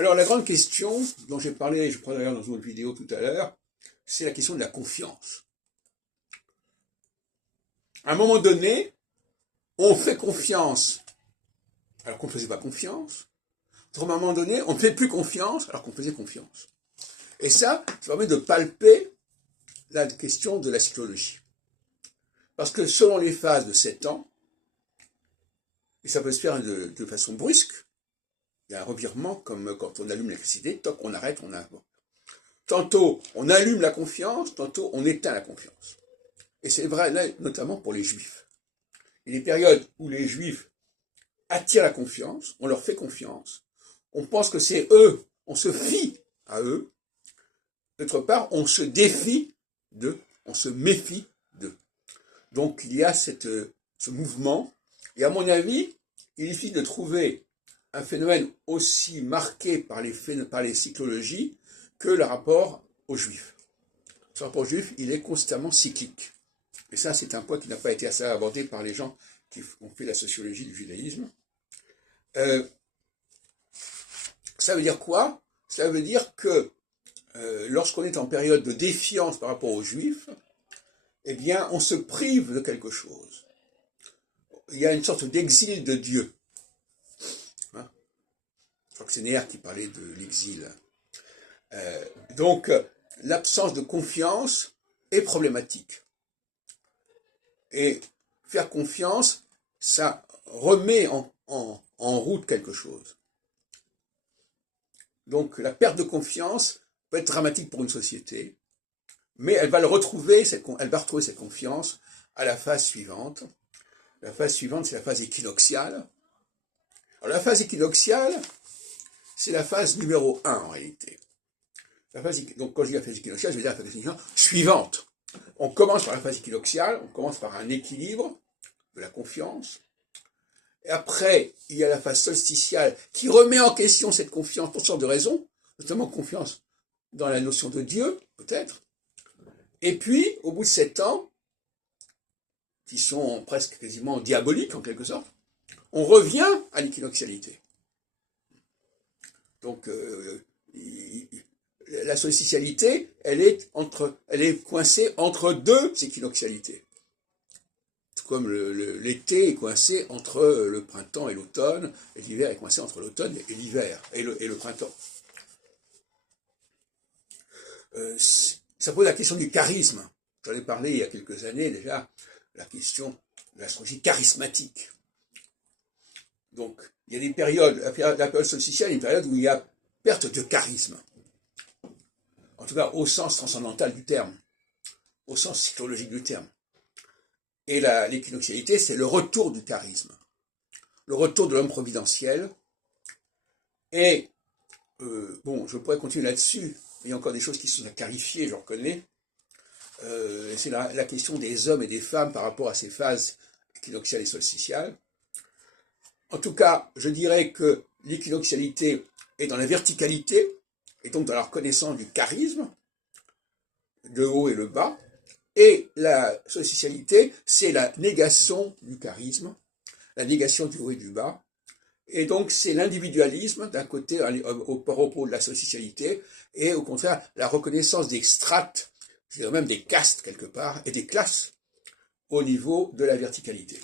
Alors, la grande question dont j'ai parlé, je crois d'ailleurs dans une autre vidéo tout à l'heure, c'est la question de la confiance. À un moment donné, on fait confiance alors qu'on ne faisait pas confiance. À un moment donné, on ne fait plus confiance alors qu'on faisait confiance. Et ça permet de palper la question de la psychologie. Parce que selon les phases de 7 ans, et ça peut se faire de façon brusque, il y a un revirement comme quand on allume l'électricité, toc, on arrête, on a... Tantôt on allume la confiance, tantôt on éteint la confiance. Et c'est vrai là, notamment pour les juifs. Il y a des périodes où les juifs attirent la confiance, on leur fait confiance, on pense que c'est eux, on se fie à eux. D'autre part, on se défie d'eux, on se méfie d'eux. Donc il y a ce mouvement, et à mon avis, il suffit de trouver un phénomène aussi marqué par les cyclologies que le rapport aux juifs. Ce rapport aux juifs, il est constamment cyclique. Et ça, c'est un point qui n'a pas été assez abordé par les gens qui ont fait la sociologie du judaïsme. Ça veut dire quoi? Ça veut dire que lorsqu'on est en période de défiance par rapport aux juifs, eh bien, on se prive de quelque chose. Il y a une sorte d'exil de Dieu. Hein? Je crois que c'est Néer qui parlait de l'exil. Donc, l'absence de confiance est problématique. Et faire confiance, ça remet en route quelque chose. Donc, la perte de confiance peut être dramatique pour une société, mais elle va retrouver cette confiance à la phase suivante. La phase suivante, c'est la phase équinoxiale. Alors, la phase équinoxiale, c'est la phase numéro 1 en réalité. Donc, quand je dis la phase équinoxiale, je veux dire la phase équinoxiale suivante. On commence par la phase équinoxiale, on commence par un équilibre de la confiance. Et après, il y a la phase solsticiale qui remet en question cette confiance pour toutes sortes de raisons, notamment confiance dans la notion de Dieu, peut-être. Et puis, au bout de 7 ans, qui sont presque quasiment diaboliques en quelque sorte, on revient à l'équinoxialité. Donc, la solsticialité, elle est coincée entre deux équinoxialités. Comme l'été est coincé entre le printemps et l'automne, et l'hiver est coincé entre l'automne et l'hiver, et le printemps. Ça pose la question du charisme. J'en ai parlé il y a quelques années déjà, la question de l'astrologie charismatique. Donc, il y a des périodes, la période solsticiale est une période où il y a perte de charisme. En tout cas, au sens transcendantal du terme, au sens psychologique du terme. Et l'équinoxialité, c'est le retour du charisme, le retour de l'homme providentiel. Et, bon, je pourrais continuer là-dessus, mais il y a encore des choses qui sont à clarifier, je reconnais. C'est la question des hommes et des femmes par rapport à ces phases équinoxiales et solsticiales. En tout cas, je dirais que l'équinoxialité est dans la verticalité, et donc dans la reconnaissance du charisme, le haut et le bas. Et la solsticialité, c'est la négation du charisme, la négation du haut et du bas. Et donc, c'est l'individualisme, d'un côté, au propos de la solsticialité, et au contraire, la reconnaissance des strates, je dirais même des castes quelque part, et des classes au niveau de la verticalité.